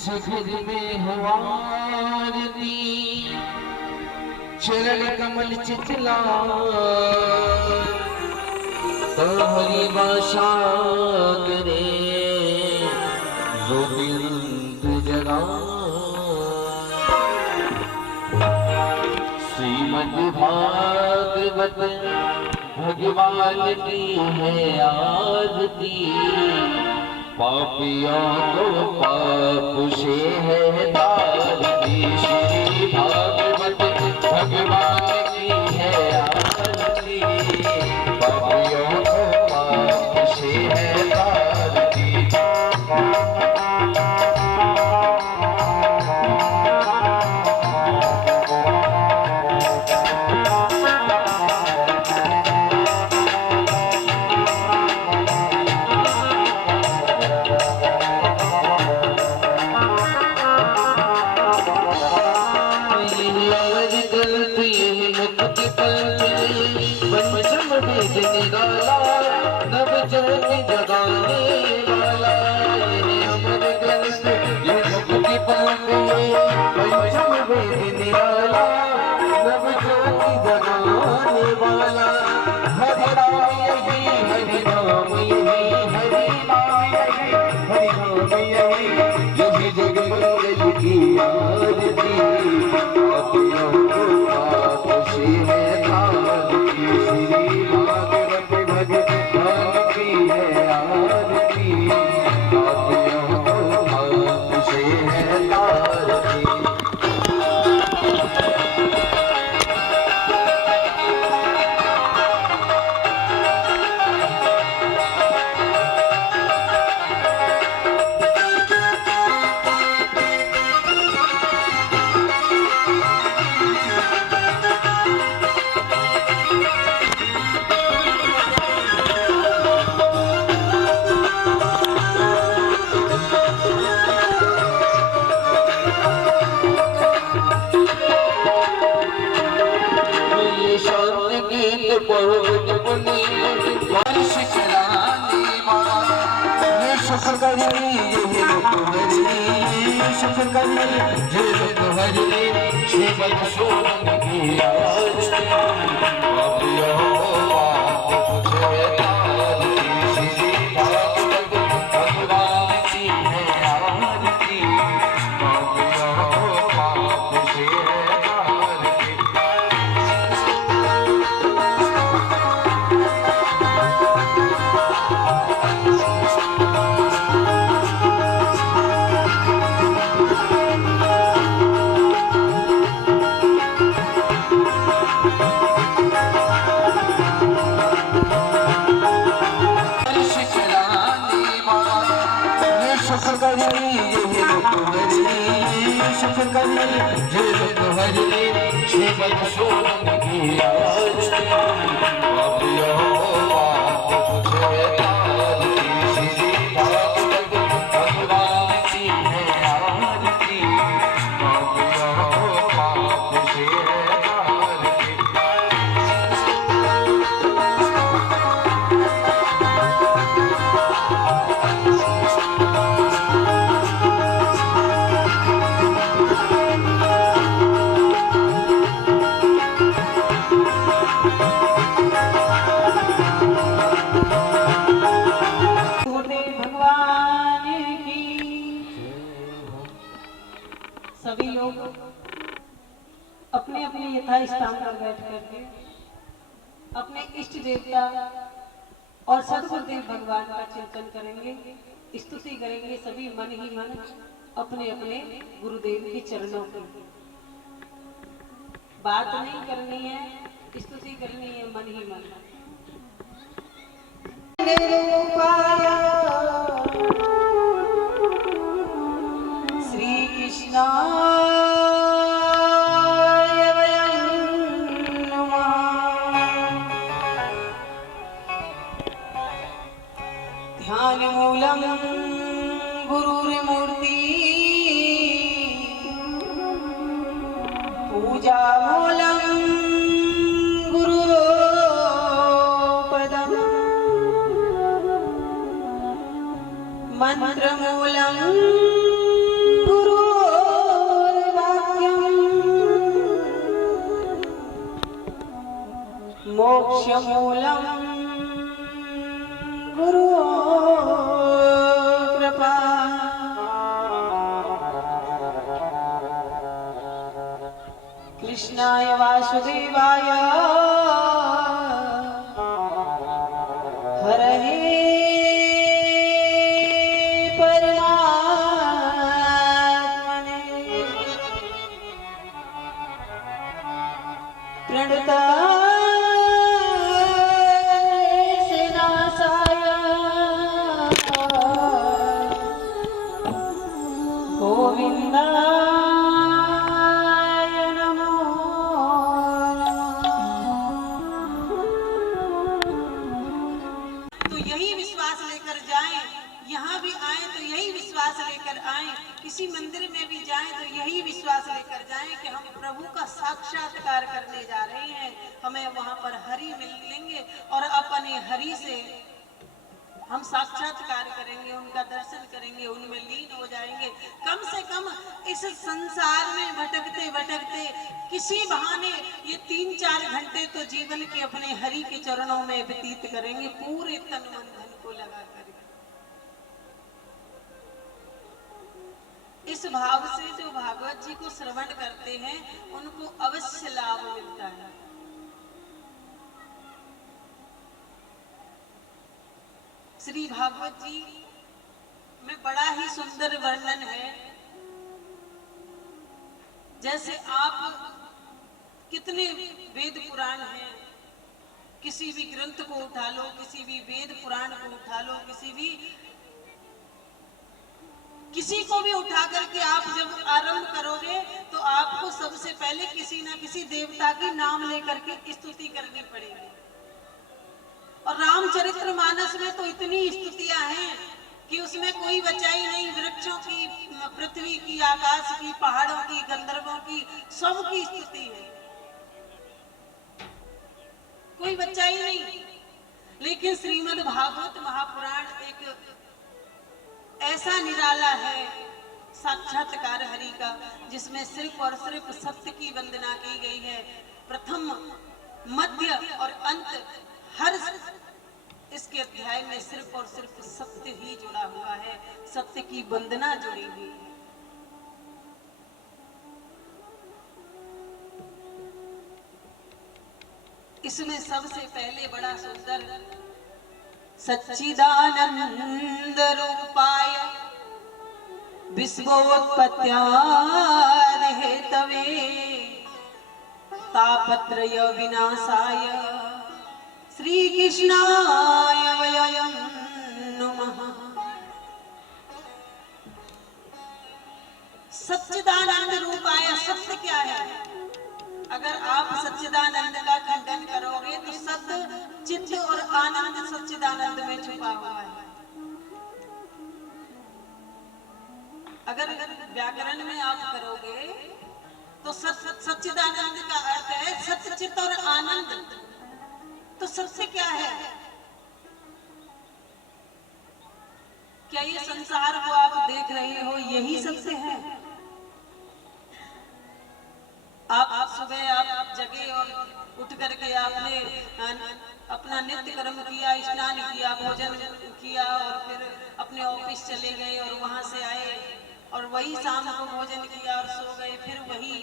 जिस घर में हुआ आरती चरण कमल चितला तो हरि भाषा करे गोविंद जगा। श्रीमद् भागवत भगवान की है आरती पापियों को पाप से है तारती। श्री भागवत भगवान की है आरती पापियों को पाप से है तारती। नव ज्योति जगाने वाला ये अमर ग्रंथ ये मुक्ति पाने पंचम वेद निराला नव ज्योति जगाने वाला। हरि नाम यही हरि नाम यही हरि नाम यही हरि नाम यही यही जग मंगल की आरती पापियों को पाप से है तारती। श्री भागवत भगवान की है आरती पापियों को पाप से है तारती। शुक्र करी शुक्र करी श्रीमद सोमन की आरती पापियों को पाप से तारती। श्री भागवत भगवान की है आरती पापियों को पाप से तारती। शुक्र करी श्रीमद सोमन की आरती पापियों को पाप से तारती। श्री भागवत भगवान की है आरती पापियों को पाप से तारती। सभी लोग अपने अपने यथा स्थान पर बैठ करके अपने इष्ट देवता और सदगुरुदेव भगवान का चिंतन करेंगे, स्तुति करेंगे। सभी मन ही मन अपने अपने गुरुदेव के चरणों की बात नहीं करनी है, स्तुति करनी है मन ही मन। श्री कृष्णाय वयं नमः। ध्यान मूलम गुरुर्मूर्ति पूजा मूलम गुरुपदम् मंत्र मूलम मोक्षमूलम गुरु कृपा। कृष्णाय वासुदेवाय हरये परमात्मने प्रणतनासाय गोविन्दाय नमो तो यही विश्वास लेकर जाएं, यहाँ भी आए तो यही विश्वास लेकर आए, किसी मंदिर में भी जाएं तो यही विश्वास लेकर जाएं कि हम प्रभु का साक्षात्कार करने जा रहे हैं, हमें वहां पर हरि मिलेंगे और अपने हरि से हम साक्षात्कार करेंगे, उनका दर्शन करेंगे, उनमें लीन हो जाएंगे। कम से कम इस संसार में भटकते भटकते किसी बहाने ये 3-4 घंटे तो जीवन के अपने हरि के चरणों में व्यतीत करेंगे, पूरे तन मन धन को लगा कर। इस भाव से जो भागवत जी को श्रवण करते हैं उनको अवश्य लाभ मिलता है। श्री भागवत जी में बड़ा ही सुंदर वर्णन है। जैसे आप कितने वेद पुराण हैं, किसी भी ग्रंथ को उठा लो, किसी भी वेद पुराण को उठा लो, किसी को भी उठा करके आप जब आरंभ करोगे तो आपको सबसे पहले किसी ना किसी देवता की नाम लेकर के स्तुति करनी पड़ेगी। और रामचरितमानस में तो इतनी स्तुतियां हैं कि उसमें कोई बचाई नहीं, वृक्षों की, पृथ्वी की, आकाश की, पहाड़ों की, गंधर्वों की, सबकी स्तुति है, कोई बचाई नहीं। लेकिन श्रीमद् भागवत महापुराण एक ऐसा निराला है साक्षात्कार हरि का, जिसमें सिर्फ और सिर्फ सत्य की वंदना की गई है। प्रथम, मध्य और अंत हर इसके अध्याय में सिर्फ और सिर्फ सत्य ही जुड़ा हुआ है, सत्य की वंदना जुड़ी हुई है। इसमें सबसे पहले बड़ा सुंदर सच्चिदानंद रूपाय विश्वोत्पत्त्यादि हेतवे तापत्रय विनाशाय श्री कृष्णाय वयं नमः। सच्चिदानंद रूपाय, सत्य क्या है? अगर आप सच्चिदानंद का खंडन करोगे तो सत्य, चित्त और आनंद सच्चिदानंद में छुपा हुआ है। अगर व्याकरण में आप करोगे तो सच्चिदानंद का अर्थ है सत्य, चित्त और आनंद। तो सत्य क्या है? क्या ये संसार को आप देख रहे हो यही सत्य है? आप सुबह आप जगे और उठ करके आपने अपना नित्य कर्म किया, स्नान किया, भोजन किया और फिर अपने ऑफिस चले गए और वहां से आए और वही शाम को भोजन किया और सो गए, फिर वही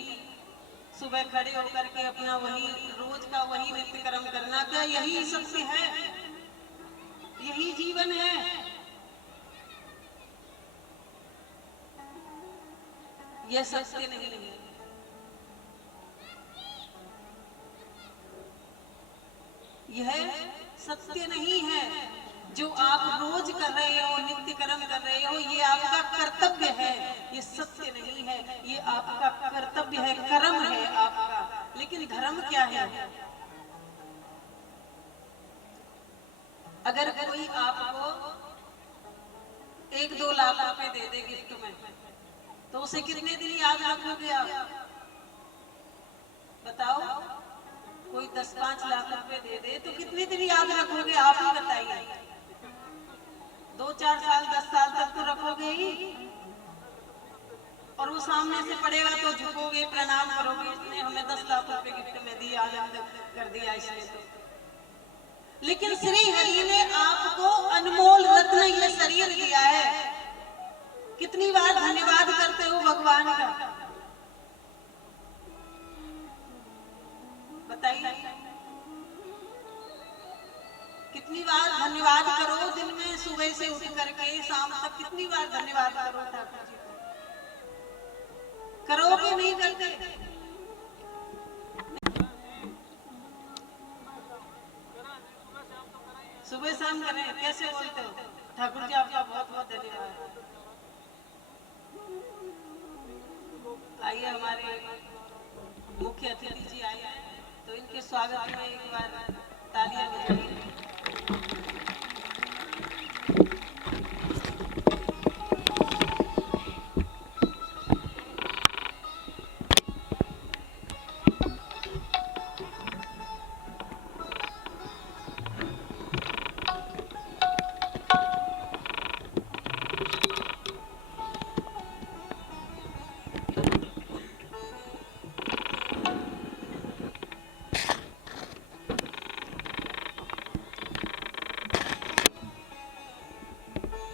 सुबह खड़े होकर के अपना वही रोज का वही नित्य कर्म करना। क्या यही सत्य है? यही जीवन है? यह सत्य नहीं है। यह सत्य नहीं है। जो आप रोज कर रहे हो, नित्य कर्म कर रहे हो, ये आपका कर्तव्य है, ये सत्य नहीं है। ये आपका कर्तव्य है, कर्म है आपका। लेकिन धर्म क्या है? अगर कोई आपको 1-2 लाख रुपए दे दे गिफ्ट में, तो उसे कितने दिन याद रखोगे आप? बताओ। कोई 10-5 लाख रुपए दे दे तो कितने दिन याद रखोगे? आप ही बताइए। 2-4 साल 10 साल तक तो रखोगे ही। और वो सामने से पड़ेगा तो झुकोगे, प्रणाम करोगे, इसने हमें 10 लाख रुपए गिफ्ट में दिया, आनंद कर दिया इसने। तो लेकिन श्री हरि ने आपको अनमोल रत्न ये शरीर दिया है। कितनी बार धन्यवाद करते हो भगवान का, बताइए। कितनी बार धन्यवाद करो दिन में, सुबह से उठ करके शाम तक कितनी बार धन्यवाद करो ठाकुर जी को, करोगे नहीं करते? सुबह शाम करें, कैसे बोलते हो ठाकुर जी? आपका बहुत बहुत धन्यवाद। आइए, हमारे मुख्य अतिथि जी आए हैं, तो इनके स्वागत में एक बार तालियां बजाइए।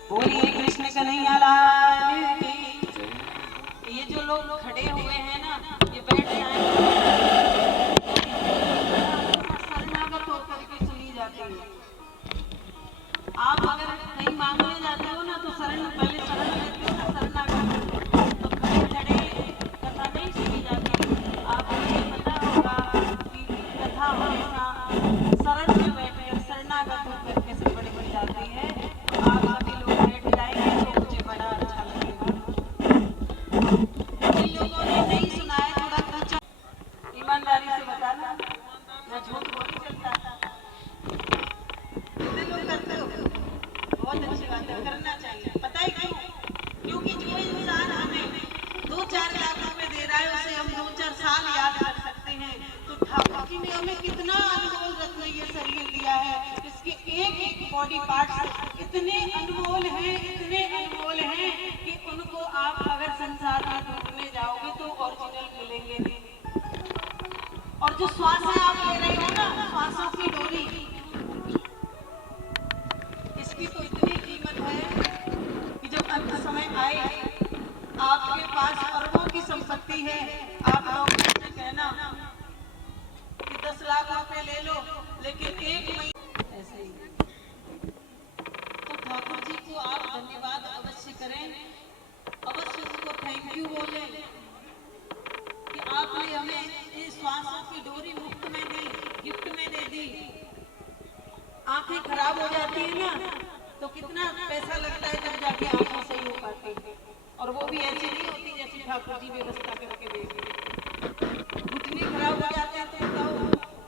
बोलिए कृष्ण कन्हैया लाल की। ये जो लोग खड़े हुए हैं ना, ये बैठ जाए, शरणागत होकर के सुनी जाती है। आप अगर कहीं मांगने जाते हो ना, तो पहले शरण लेते हो ना, शरणागत, तो खड़े खड़े कथा नहीं सुनी जाती। आपको ये पता होगा कि कथा हमेशा शरण में बैठकर शरणागत होकर के से बड़ी बड़ी जाती है। आप सभी लोग बैठ जाएंगे तो मुझे बड़ा अच्छा लगेगा। जिन लोगों ने नहीं सुना है, थोड़ा पूछा, ईमानदारी से बताना, ना झूठ बोली चलता। कितने लोग करते हो? बहुत अच्छी बात है, करना चाहिए। पता है क्यों? क्योंकि जो इंसान हमें 2-4 लाख रुपए दे रहा है, उसे हम 2-4 साल याद कर सकते हैं। तो ठाकुर जी ने हमें कितना अनमोल रत्न ये शरीर दिया है। इसके एक एक बॉडी पार्ट्स इतने अनमोल हैं, इतने अनमोल हैं कि उनको आप अगर संसार में ढूंढने जाओगे तो ओरिजिनल मिलेंगे नहीं। और जो श्वासें आप ले रहे हो ना, श्वासों की डोरी, इसकी तो इतनी कीमत है कि जब अंत समय आए, आपके पास अरबों की संपत्ति है, आप लोग मुझसे कहना कि 10 लाख रुपए ले लो, लेकिन एक महीने ऐसे ही। तो ठाकुर जी को आप धन्यवाद अवश्य करें, अवश्य उनको थैंक यू बोले कि आपने हमें इस श्वासों की डोरी मुफ्त में दी, गिफ्ट में दे दी। आंखें खराब हो जाती है ना, तो कितना पैसा लगता है जब जाके आंखें सही हो पाती है, और वो भी ऐसी नहीं होती जैसी ठाकुर जी व्यवस्था करके देंगे। घुटने खराब हो जाते हैं तो बताओ,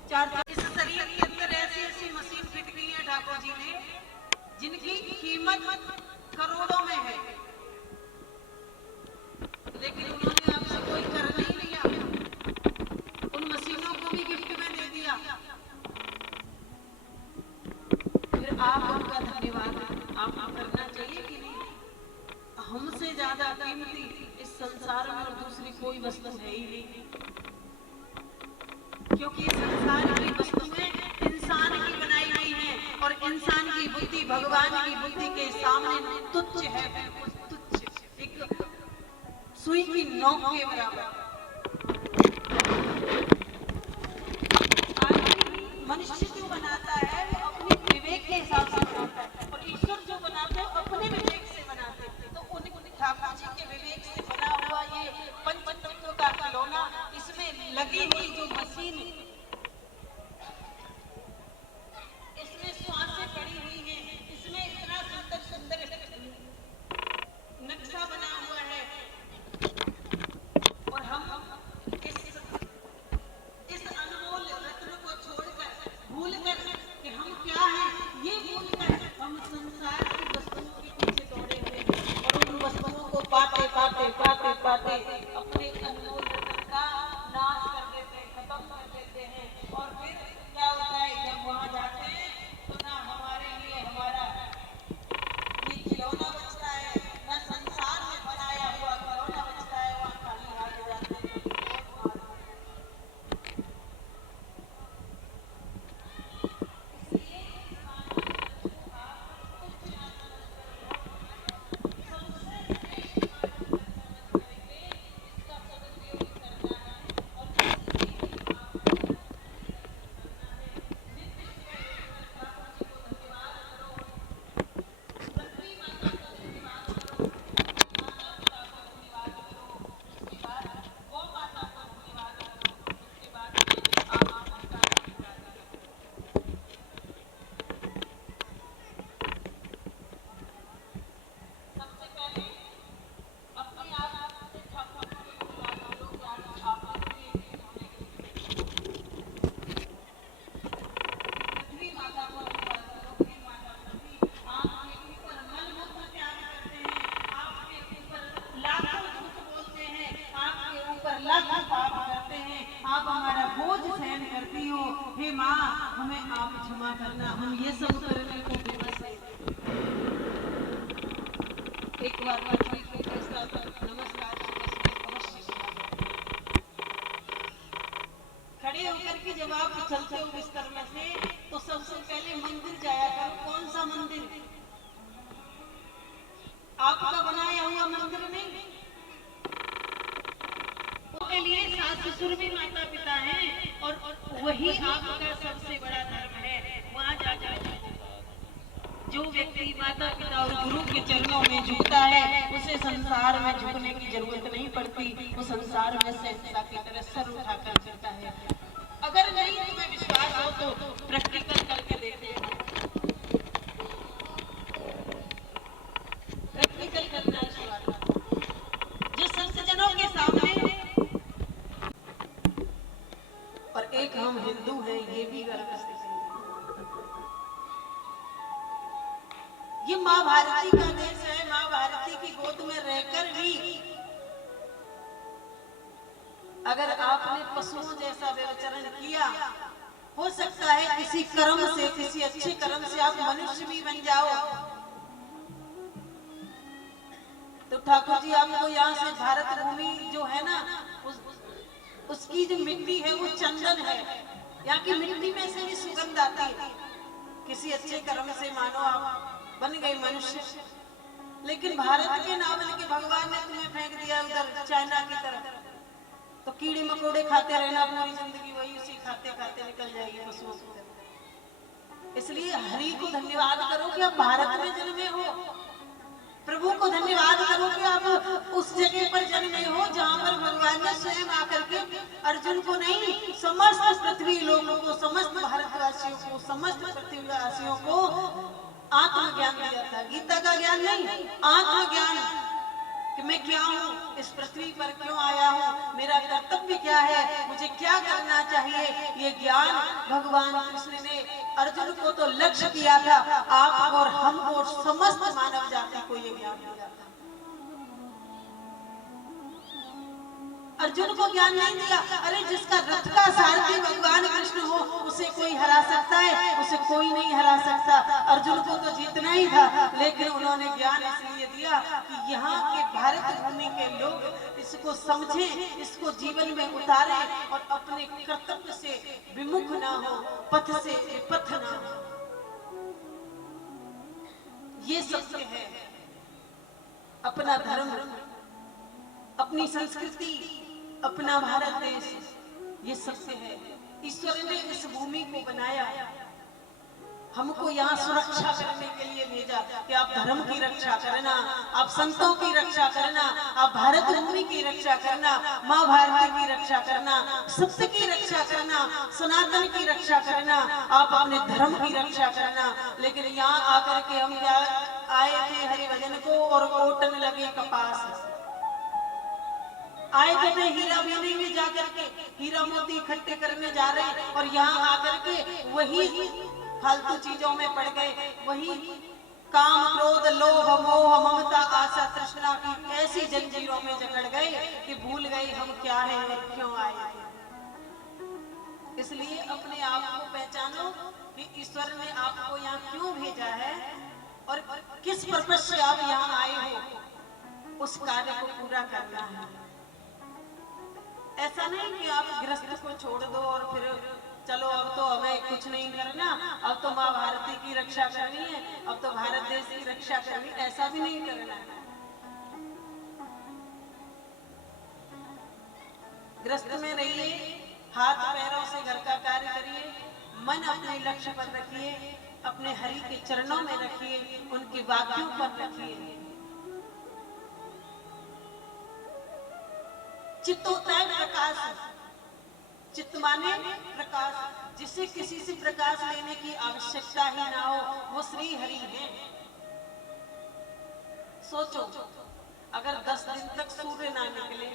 4 इस शरीर के अंदर ऐसी ऐसी मशीन फिट की है ठाकुर जी ने, जिनकी कीमत करोड़ों में है, लेकिन उन्होंने आपसे कोई कर नहीं लिया, उन मशीनों को भी गिफ्ट में दे दिया। फिर आप उनका धन्यवाद आप करना चाहिए कि नहीं? हमसे ज्यादा कीमती इस संसार में और दूसरी कोई वस्तु है ही नहीं, क्योंकि इस संसार की वस्तुएं इंसान की बनाई हुई हैं, और इंसान की बुद्धि भगवान की बुद्धि के सामने तुच्छ है, बिल्कुल तुच्छ, एक सुई की नोक के बराबर। मनुष्य जो बनाता है वो अपने विवेक के हिसाब से बनाता है, और ईश्वर जो बनाते हैं अपने विवेक से बनाते हैं। तो उन ठाकुर जी के विवेक से बना हुआ ये पंचतत्व का खिलौना, इसमें लगी हुई जो मशीन, इसमें श्वासें पड़ी हुई हैं, इसमें इतना सुंदर सुंदर नक्शा बना हुआ है, और हम इस अनमोल रत्न को छोड़कर, भूलकर कि हम क्या हैं, ये भूलकर हम संसार की वस्तुओं के पीछे दौड़े हुए हैं, और उन वस्तुओं को पाते पाते पाते पाते अपने अनमोल रत्न का नाश कर देते हैं, खत्म कर देते हैं। और फिर क्या होता है, जब वहां जाते हैं तो ना हमारे लिए हमारा ये खिलौना बचता है, ना संसार में हे माँ हमें आप क्षमा करना, हम ये सब करने को विवश हैं। एक बार पृथ्वी को कैसा नमस्कार अवश्य किया। खड़े होकर के जब आप चलते हो बिस्तर में से तो सबसे पहले मंदिर जाया करो। कौन सा मंदिर? आपका बनाया हुआ मंदिर नहीं। उसके लिए सास ससुर भी माता पिता हैं और वही आपका सबसे बड़ा धर्म है। वहाँ जाकर जो व्यक्ति माता पिता और गुरु के चरणों में झुकता है उसे संसार में झुकने की जरूरत नहीं पड़ती। वो संसार में सहसा की तरह सर उठाकर चलता है। अगर नहीं तुम्हें विश्वास हो तो प्रैक्टिकल करके देखते हैं। प्रैक्टिकल करना जो संतजनों के सामने। और एक हम हिंदू हैं ये भी गर्व से। ये माँ भारती का देश है। माँ भारती की गोद में रहकर भी अगर आपने पशुओं जैसा व्यवचरण किया, हो सकता है किसी कर्म से, किसी अच्छे कर्म से आप मनुष्य भी बन जाओ। तो ठाकुर जी आपको यहाँ से भारत भूमि जो है ना उसकी जो मिट्टी है वो चंदन है। यहाँ की मिट्टी में से भी सुगंध आती है। किसी अच्छे कर्म से मानो आप बन गए मनुष्य, लेकिन भारत के नाम लेके भगवान ने तुम्हें फेंक दिया उधर चाइना की तरफ। तो कीड़े मकोड़े खाते रहना पूरी जिंदगी, वही उसी खाते खाते निकल जाएगी पशुओं की तरह। इसलिए हरि को धन्यवाद करो कि आप भारत में जन्मे हो। प्रभु को धन्यवाद करो कि आप उस जगह पर जन्मे हो जहाँ पर भगवान ने स्वयं आकर के अर्जुन को नहीं, समस्त पृथ्वी लोगों को, समस्त भारतवासियों को, समस्त पृथ्वीवासियों को आत्मज्ञान दिया था। गीता का ज्ञान नहीं, आत्मज्ञान कि मैं क्या हूँ, इस पृथ्वी पर क्यों आया हूँ, मेरा कर्तव्य क्या है, मुझे क्या करना चाहिए। ये ज्ञान भगवान कृष्ण ने अर्जुन को तो लक्ष्य किया था, आप और हमको और समस्त मानव जाति को ये ज्ञान दिया था। अर्जुन को ज्ञान नहीं दिया। अरे जिसका रथ का सारथी भगवान कृष्ण हो उसे कोई हरा सकता है? उसे कोई नहीं हरा सकता। अर्जुन को तो जीतना ही था, लेकिन उन्होंने ज्ञान इसलिए दिया कि यहाँ के भारत भूमि के लोग इसको समझें, इसको जीवन में उतारें और अपने कर्तव्य से विमुख ना हो, पथ से विपथ ना हो। ये सत्य है। अपना धर्म, अपनी संस्कृति, अपना भारत देश, ये सत्य है। ईश्वर ने इस भूमि को बनाया, हमको यहाँ सुरक्षा करने के लिए भेजा कि आप धर्म की रक्षा करना, आप संतों की रक्षा करना, आप भारत भूमि की रक्षा करना, माँ भारती की रक्षा करना, सत्य की रक्षा करना, सनातन की रक्षा करना, आप अपने धर्म की रक्षा करना। लेकिन यहाँ आकर के हम क्या आए थे हरि भजन को और ओटन लगे कपास। आए थे हीरा बीनी में जाकर के हीरा मोती इकट्ठे करने जा रहे हैं और यहाँ आकर के वही फालतू चीजों में पड़ गए। वही काम, क्रोध, लोभ, मोह, ममता, आशा, तृष्णा की ऐसी जंजीरों में जकड़ गए कि भूल गए हम क्या हैं और क्यों आए थे। इसलिए अपने आप को पहचानो कि ईश्वर ने आपको यहाँ क्यों भेजा है और किस पर्पस से आप यहाँ आए हो, उस कार्य को पूरा करना है। ऐसा नहीं कि आप गृहस्थ को छोड़ दो और फिर चलो अब तो हमें कुछ नहीं करना, अब तो माँ भारती की रक्षा करनी है, अब तो भारत देश की रक्षा करनी, ऐसा भी नहीं करना है। गृहस्थ में रहिए, हाथ पैरों से घर का कार्य करिए, मन अपने लक्ष्य पर रखिए, अपने हरि के चरणों में रखिए, उनके वाक्यों पर रखिए। चित्तोदय प्रकाश, चित्त माने प्रकाश, जिसे किसी से प्रकाश लेने की आवश्यकता ही ना हो, वो श्री हरि है। सोचो अगर 10 दिन तक सूर्य ना निकले,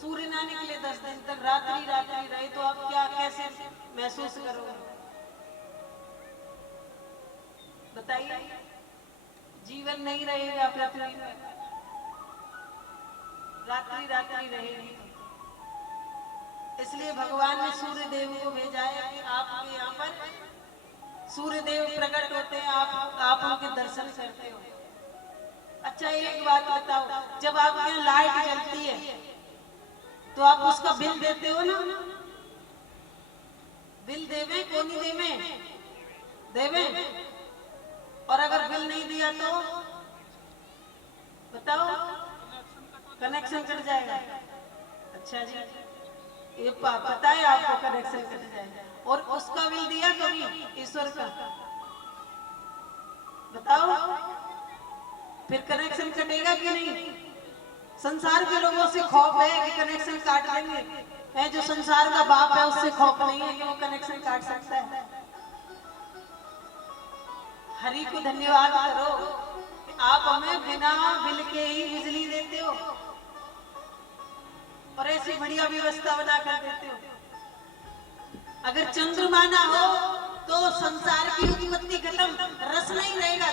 सूर्य ना निकले 10 दिन तक, रात्रि रात्रि रहे, तो आप क्या कैसे महसूस करोगे बताइए? जीवन नहीं रहेगा पृथ्वी पर, रात्रि रात्रि रहेगी। इसलिए भगवान ने सूर्य देव को भेजा है कि आपके यहाँ पर सूर्य देव प्रकट होते हैं, आप उनके दर्शन करते हो। अच्छा एक बात बताओ, जब आपके यहाँ लाइट जलती है तो आप उसका बिल देते हो ना? बिल देवे को नहीं देवे? देवे। और अगर बिल नहीं दिया तो बताओ, कनेक्शन कट जाएगा। अच्छा जी, ये पता है आपको कनेक्शन कट जाएगा। और उसका बिल दिया कभी ईश्वर का? बताओ, फिर कनेक्शन कटेगा कि नहीं? संसार के लोगों से खौफ है कि कनेक्शन काट देंगे, है जो संसार का बाप है उससे खौफ नहीं है कि वो कनेक्शन काट सकता है। हरि को धन्यवाद करो कि आप हमें बिना बिल के ही बिजली देते हो और ऐसी बढ़िया व्यवस्था बना कर देते हो। अगर चंद्रमा ना हो तो संसार की उत्पत्ति खत्म, रस नहीं रहेगा।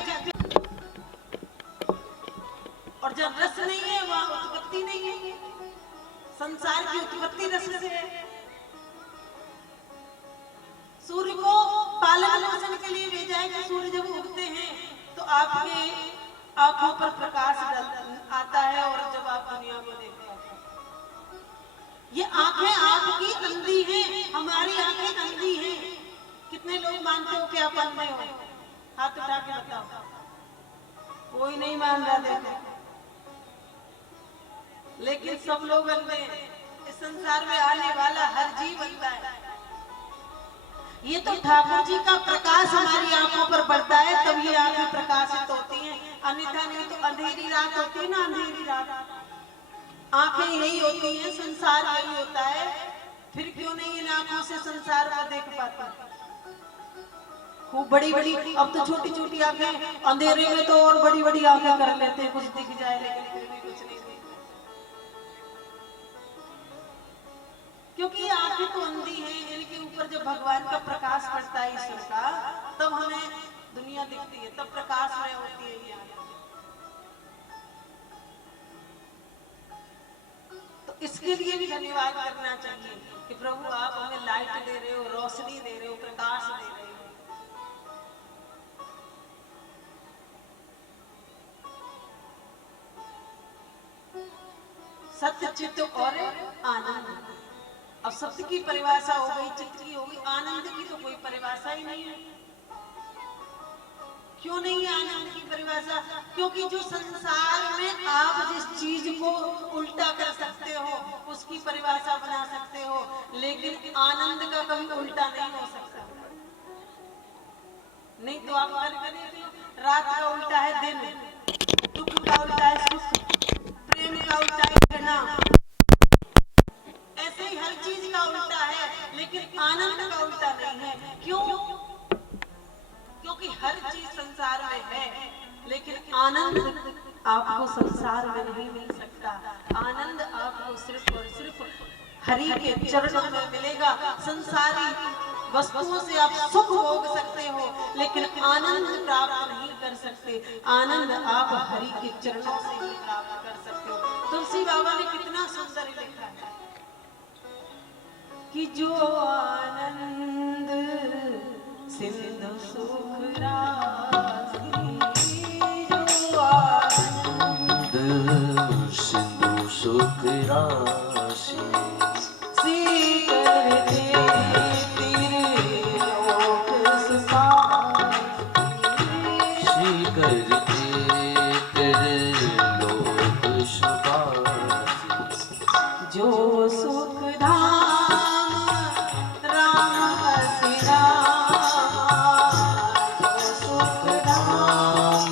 और जब रस नहीं है वहां उत्पत्ति नहीं है। संसार की उत्पत्ति रस से है। सूर्य को पालन पोषण के लिए भेजा है कि सूर्य जब उगते हैं तो आपके आंखों पर प्रकाश आता है और जब आप दुनिया को देखते हैं। ये आंखें आपकी अंधी हैं, हमारी आंखें अंधी हैं। कितने लोग मानते हो कि आप अंधे हो? हाथ उठा के बताओ। कोई नहीं मान रहा देखो, लेकिन सब लोग अंधे हैं। इस संसार में आने वाला हर जीव अंधा है। ये तो ठाकुर जी का प्रकाश हमारी आंखों पर पड़ता है तब ये आंखें प्रकाशित होती हैं, अन्यथा नहीं तो अंधेरी रात होती है ना, अंधेरी रात। आंखें यही होती हैं, संसार यही होता है, फिर क्यों नहीं इन आंखों से संसार को देख पाता? खूब बड़ी बड़ी, अब तो छोटी छोटी आंखें, अंधेरे में तो और बड़ी बड़ी आंखें कर लेते हैं, कुछ दिख जाए लेकिन फिर भी कुछ नहीं दिखता, क्योंकि आंखें तो अंधी हैं। इनके ऊपर जब भगवान का प्रकाश पड़ता है ईश्वर का, तब हमें दुनिया दिखती है, तब प्रकाश में होती है ये आंखें। तो इसके लिए भी धन्यवाद करना चाहिए कि प्रभु आप हमें लाइट दे रहे हो, रोशनी दे रहे हो, प्रकाश दे रहे हो। सत्य, चित्त और आनंद। अब सत्य की परिभाषा हो गई, चित्त की हो गई, आनंद की तो कोई परिभाषा ही नहीं है। क्यों नहीं है आनंद की परिभाषा? क्योंकि जो संसार में आप जिस चीज को उल्टा कर सकते हो उसकी परिभाषा बना सकते हो, लेकिन आनंद का कभी उल्टा नहीं हो सकता। नहीं तो आप रात का उल्टा है दिन, दुख का उल्टा है सुख, प्रेम का उल्टा है घृणा, ऐसे ही हर चीज का उल्टा है, लेकिन आनंद का उल्टा नहीं है। क्यों? क्योंकि हर चीज संसार में है, लेकिन आनंद आपको संसार में नहीं मिल सकता। आनंद आपको सिर्फ और सिर्फ हरि के चरणों में मिलेगा। संसारी वस्तुओं से आप सुख भोग सकते हो, लेकिन आनंद प्राप्त नहीं कर सकते। आनंद आप हरि के चरणों से ही प्राप्त कर सकते हो। तुलसी बाबा ने कितना सुंदर लिखा है कि जो आनंद सिंधु सुख राशि, जो आनंद सिंधु सुख राशि, सीकर दे त्रिलोक सुखासि, सीकर दे त्रिलोक सुखासि, जो सुख धाम राम सिरा, जो सुख धाम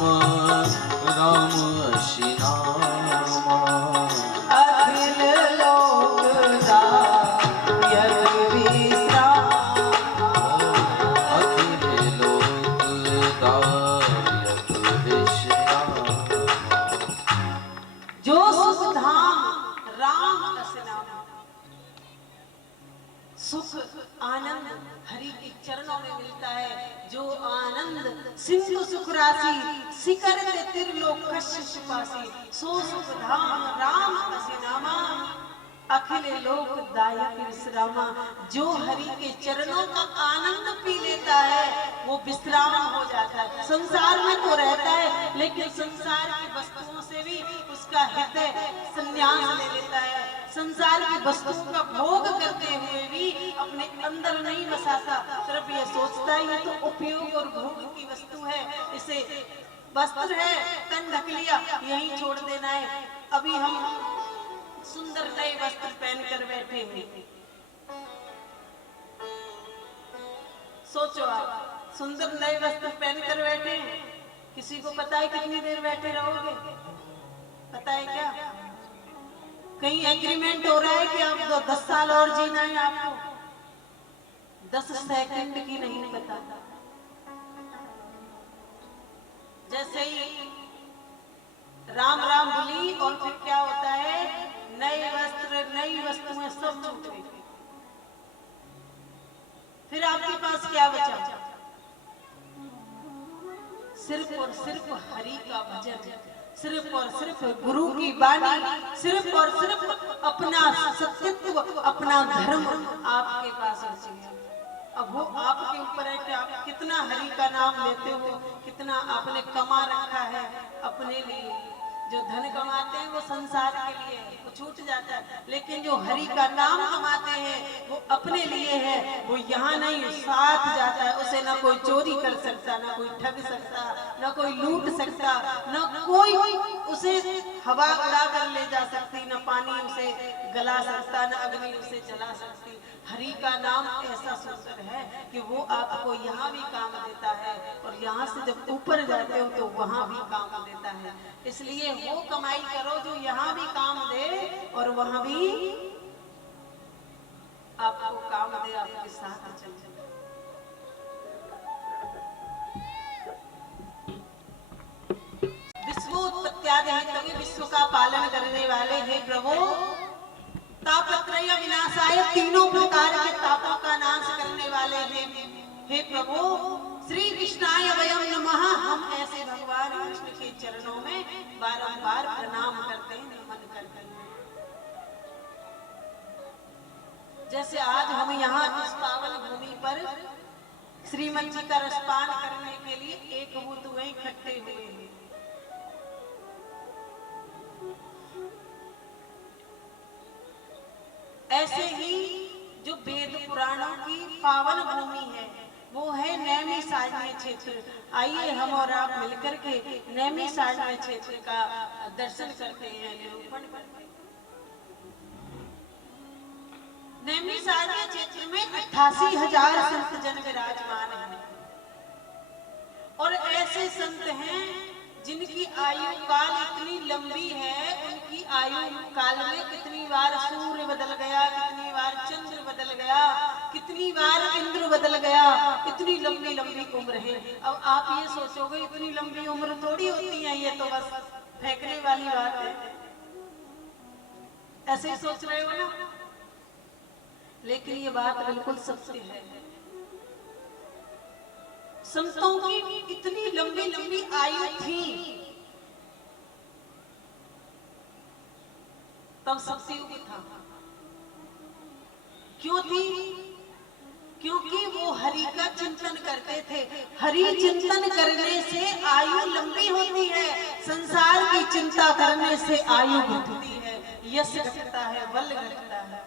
राम अशिनामा, अखिल लोक दायक विश्राम, अखिल लोक दायक विश्राम, जो सुख धाम राम असनाम। सुख आनंद हरि के चरणों में मिलता है। जो आनंद सिंधु सुख राशि, शिखर त्रिलोक कश्यपासी, सो सुख धाम राम असनामा। अखिल लोक दायक विश्रामा, जो हरि के चरणों का आनंद पी लेता है वो विश्राम हो जाता है। संसार में तो रहता है लेकिन संसार की वस्तुओं से भी उसका हृदय संन्यास ले लेता है। संसार की वस्तुओं का भोग करते हुए भी अपने अंदर नहीं बसाता, सिर्फ ये सोचता है ये तो उपयोग और भोग की वस्तु है, इसे वस्त्र है तन ढक लिया यहीं छोड़ देना है। अभी हम सुंदर नए वस्त्र पहनकर बैठे हैं, सोचो आप सुंदर नए वस्त्र पहनकर बैठे हैं, किसी को पता है कितनी देर बैठे रहोगे? पता है क्या? कहीं एग्रीमेंट हो रहा है कि आप 10 साल और जीना है आपको? 10 सेकंड की नहीं पता। जैसे ही राम राम बोली और फिर क्या होता है, नए वस्त्र नई वस्तुएं सब छूट गई। फिर आपके पास क्या बचा? सिर्फ और सिर्फ हरि का भजन, सिर्फ और सिर्फ गुरु की वाणी, सिर्फ और सिर्फ अपना सत्यत्व, अपना धर्म आपके पास बचे। अब वो आपके ऊपर है कि आप कितना हरि का नाम लेते हो, कितना आपने कमा रखा है अपने लिए। जो धन कमाते हैं वो संसार के लिए है, वो छूट जाता है, लेकिन जो हरि का नाम कमाते हैं वो अपने लिए है, वो यहाँ नहीं साथ जाता है। उसे ना कोई चोरी कर सकता, ना कोई ठग सकता, ना कोई लूट सकता, ना कोई उसे हवा उड़ा कर ले जा सकती, ना पानी उसे गला सकता, ना अग्नि उसे जला सकती। हरि का नाम ऐसा सुंदर है कि वो आपको यहाँ भी काम देता है और यहाँ से जब ऊपर जाते हो तो वहाँ भी काम देता है। इसलिए वो कमाई करो जो यहाँ भी काम दे और वहाँ भी आपको काम दे, आपके साथ चल। विश्वोत्पत्त्यादि विश्व का पालन करने वाले हे प्रभु, तापत्रय विनाशाय तीनों प्रकार के तापों का नाश करने वाले हे प्रभु श्री कृष्णाय वयम नमः। हम ऐसे भगवान कृष्ण के चरणों में बारंबार प्रणाम करते हैं, नमन करते हैं। जैसे आज हम यहाँ इस पावन भूमि पर श्रीमद जी का रसपान करने के लिए एक बूंद हुए इकट्ठे हुए हैं। ऐसे ही जो वेद पुराणों की पावन भूमि है वो है नैमिषारण्य क्षेत्र। आइए हम और आप मिलकर के नैमिषारण्य क्षेत्र का दर्शन करते हैं, निरूपण करते हैं। नैमिषारण्य क्षेत्र में 88,000 संत जन विराजमान हैं और ऐसे संत हैं जिनकी आयु काल इतनी लंबी है, उनकी आयु काल में कितनी बार सूर्य बदल गया, कितनी बार चंद्र बदल गया, कितनी बार इंद्र बदल गया, इतनी लंबी लंबी उम्र है। अब आप ये सोचोगे इतनी लंबी उम्र थोड़ी होती है, ये तो बस फेंकने वाली बात है, ऐसे ही सोच रहे हो ना, लेकिन ये बात बिल्कुल सत्य है। संतों की इतनी लंबी लंबी आयु थी तब सतयुग था। क्यों थी? क्योंकि वो हरि का चिंतन करते थे। हरि चिंतन करने से आयु लंबी होती है, संसार की चिंता करने से आयु घटती है, यश घटता है, बल घटता है।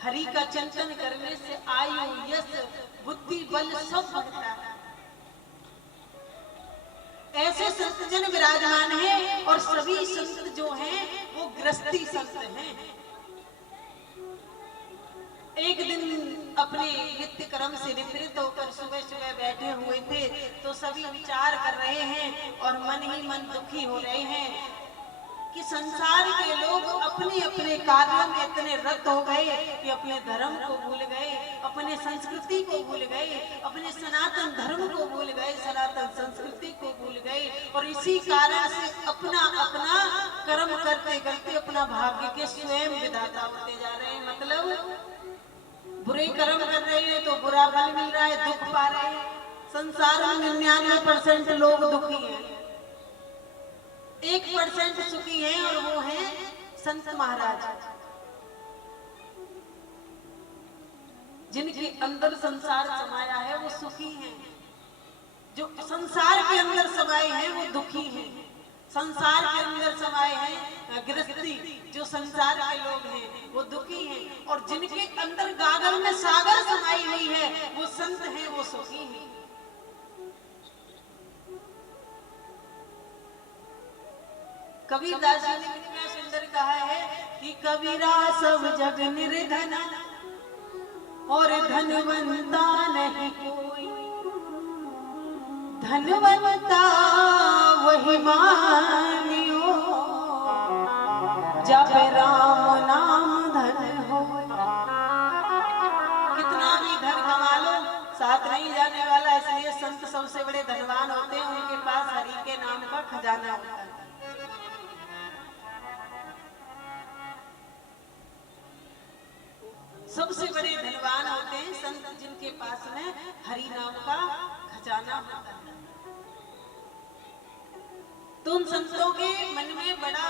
हरि का चिंतन करने से आयु, यश, बुद्धि, बल सब बढ़ता है। ऐसे संत जन विराजमान हैं और सभी संत जो हैं वो गृहस्थी संत हैं। एक दिन अपने नित्य कर्म से निवृत्त होकर सुबह सुबह बैठे हुए थे तो सभी विचार कर रहे हैं और मन ही मन दुखी हो रहे हैं कि संसार के लोग अपने अपने कार्यों में इतने रत हो गए कि अपने धर्म को भूल गए, अपने संस्कृति को भूल गए, अपने सनातन धर्म को भूल गए, सनातन संस्कृति को भूल गए और इसी कारण से अपना अपना कर्म करते करते अपना भाग्य के स्वयं विधाता होते जा रहे हैं। मतलब बुरे कर्म कर रहे हैं तो बुरा फल मिल रहा है, दुख पा रहे हैं। संसार में 99% लोग दुखी हैं, 1% सुखी हैं और वो है संत महाराज जिनके अंदर संसार समाया है वो सुखी हैं, जो संसार के अंदर समाये हैं वो दुखी हैं। संसार के अंदर समाये हैं गृहस्थी, जो संसार के लोग हैं वो दुखी हैं, और जिनके अंदर गागर में सागर समाई हुई है वो संत हैं, वो सुखी हैं। कबीरदास जी ने कितना सुंदर कहा है कि कबीरा सब जग निर्धन और धनवंता नहीं कोई, धनवंता वही मानियो जब राम नाम धन हो। कितना भी धन कमा लो साथ नहीं जाने वाला, इसलिए संत सबसे बड़े धनवान होते हैं, उनके पास हरि के नाम का खजाना होता है। सबसे बड़े धनवान होते हैं संत, जिनके पास में हरि नाम का खजाना होता है। तो उन संतों के मन में बड़ा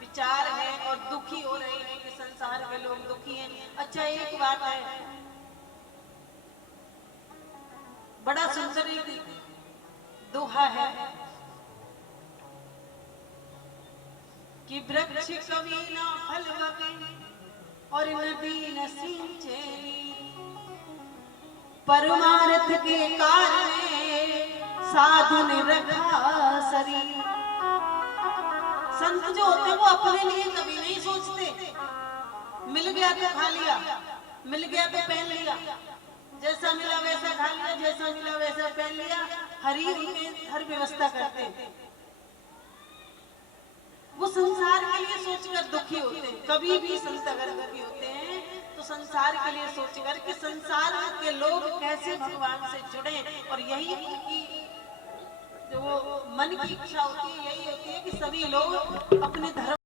विचार है और दुखी हो रहे हैं कि संसार के लोग दुखी हैं। अच्छा, एक बात है, बड़ा सुंदर एक दोहा है कि वृक्ष कभी ना फल बके और नदी न सिंचेली, परमार्थ के कारण साधु ने रखा शरीर। संत जो होते हैं वो अपने लिए कभी नहीं सोचते, मिल गया तो खा लिया, मिल गया तो पहन लिया, जैसा मिला वैसा खा लिया, जैसा मिला वैसा पहन लिया, हर व्यवस्था करते हैं। वो संसार के लिए सोचकर दुखी होते हैं। कभी भी संत अगर दुखी होते हैं तो संसार के लिए सोचकर कि संसार के लोग कैसे भगवान से जुड़े, और यही उनकी जो मन की इच्छा होती है, यही होती है कि सभी लोग अपने धर्म